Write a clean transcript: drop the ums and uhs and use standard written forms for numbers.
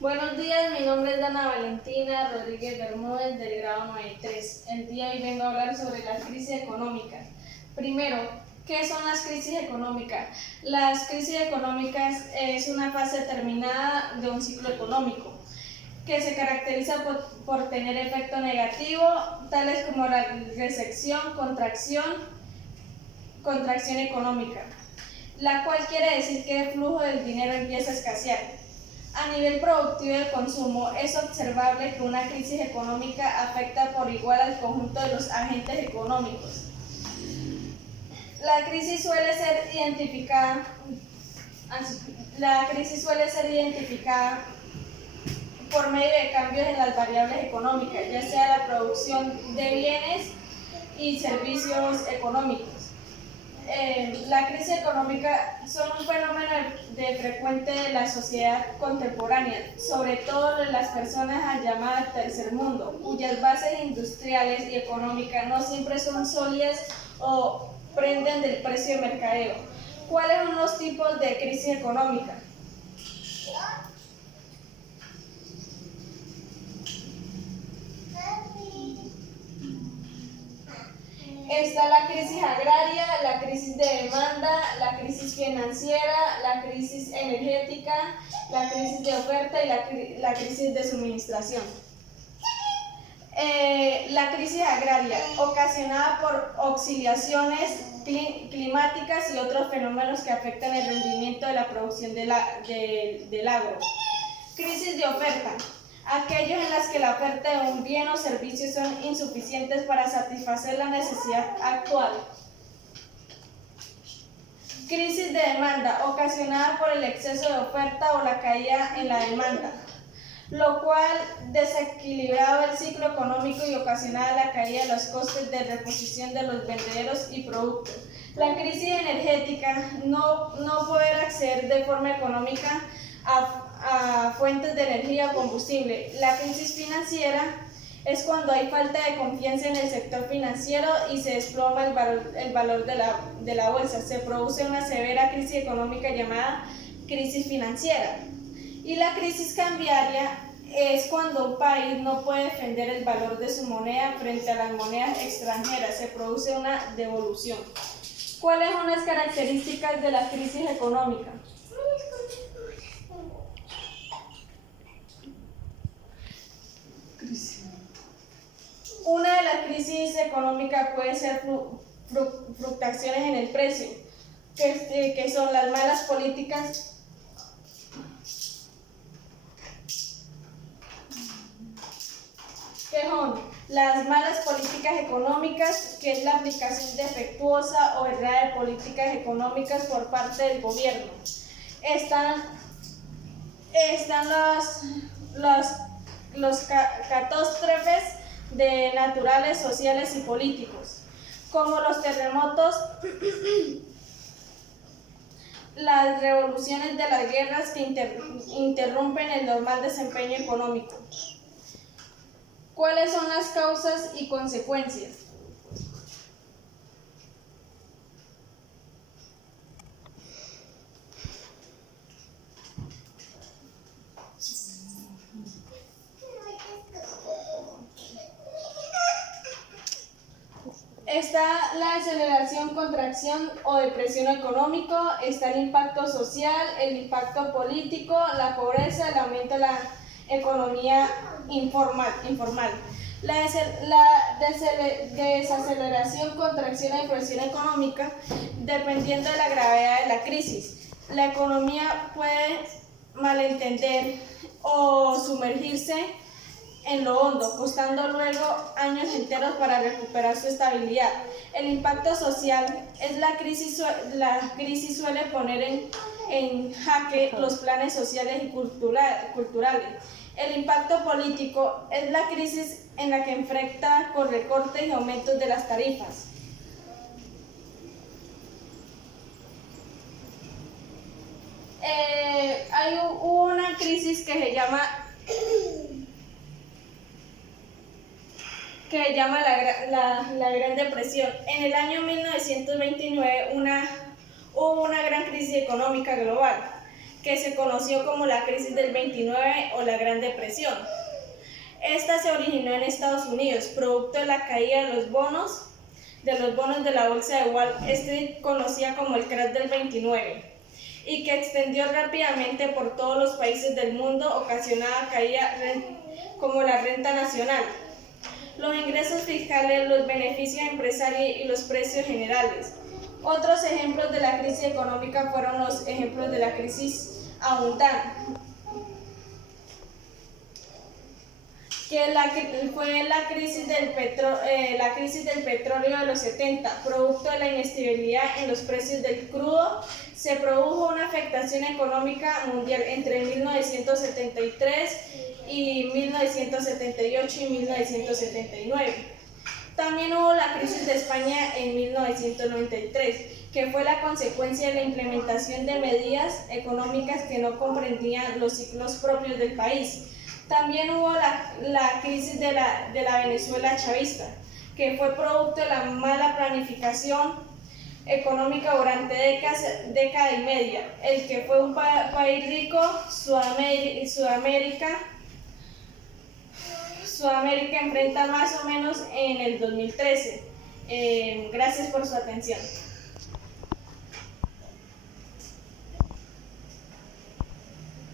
Buenos días, mi nombre es Dana Valentina Rodríguez Bermúdez del grado 93. El día de hoy vengo a hablar sobre las crisis económicas. Primero, ¿qué son las crisis económicas? Las crisis económicas es una fase determinada de un ciclo económico que se caracteriza por tener efecto negativo, tales como la recesión, contracción económica, la cual quiere decir que el flujo del dinero empieza a escasear. A nivel productivo y de consumo, es observable que una crisis económica afecta por igual al conjunto de los agentes económicos. La crisis suele ser identificada por medio de cambios en las variables económicas, ya sea la producción de bienes y servicios económicos. La crisis económica son un fenómeno frecuente de la sociedad contemporánea, sobre todo en las personas llamadas tercer mundo, cuyas bases industriales y económicas no siempre son sólidas o penden del precio de mercadeo. ¿Cuáles son los tipos de crisis económica? Está la crisis agraria, la crisis de demanda, la crisis financiera, la crisis energética, la crisis de oferta y la crisis de suministración. La crisis agraria, ocasionada por oscilaciones climáticas y otros fenómenos que afectan el rendimiento de la producción del agro. Crisis de oferta, aquellos en las que la oferta de un bien o servicio son insuficientes para satisfacer la necesidad actual. Crisis de demanda, ocasionada por el exceso de oferta o la caída en la demanda, lo cual desequilibraba el ciclo económico y ocasionaba la caída de los costes de reposición de los vendederos y productos. La crisis energética, no poder acceder de forma económica a fuentes de energía o combustible. La crisis financiera es cuando hay falta de confianza en el sector financiero y se desploma el valor de la bolsa. Se produce una severa crisis económica llamada crisis financiera. Y la crisis cambiaria es cuando un país no puede defender el valor de su moneda frente a las monedas extranjeras. Se produce una devolución. ¿Cuáles son las características de la crisis económica? Una de las crisis económicas puede ser fluctuaciones en el precio, que son las malas políticas económicas, que es la aplicación defectuosa o errada de políticas económicas por parte del gobierno. Están los catástrofes naturales, sociales y políticos, como los terremotos, las revoluciones de las guerras que interrumpen el normal desempeño económico. ¿Cuáles son las causas y consecuencias? Está la aceleración, contracción o depresión económico, está el impacto social, el impacto político, la pobreza, el aumento de la economía informal. La desaceleración, contracción o depresión económica, dependiendo de la gravedad de la crisis. La economía puede malentender o sumergirse en lo hondo, costando luego años enteros para recuperar su estabilidad. El impacto social es la crisis suele poner en jaque los planes sociales y culturales. El impacto político es la crisis en la que enfrenta con recortes y aumentos de las tarifas. Hubo una crisis que se llama la Gran Depresión. En el año 1929 hubo una gran crisis económica global que se conoció como la crisis del 29 o la Gran Depresión. Esta se originó en Estados Unidos, producto de la caída de los bonos de la bolsa de Wall Street, conocida como el crash del 29, y que extendió rápidamente por todos los países del mundo, ocasionada caída como la renta nacional, los ingresos fiscales, los beneficios empresarios y los precios generales. Otros ejemplos de la crisis económica fueron los ejemplos de la crisis abundante, que fue la crisis del petróleo de los 70, producto de la inestabilidad en los precios del crudo. Se produjo una afectación económica mundial entre 1973 y 1978 y 1979. También hubo la crisis de España en 1993, que fue la consecuencia de la implementación de medidas económicas que no comprendían los ciclos propios del país. También hubo la crisis de la Venezuela chavista, que fue producto de la mala planificación económica durante década y media, el que fue un país rico. Sudamérica enfrenta más o menos en el 2013. Gracias por su atención.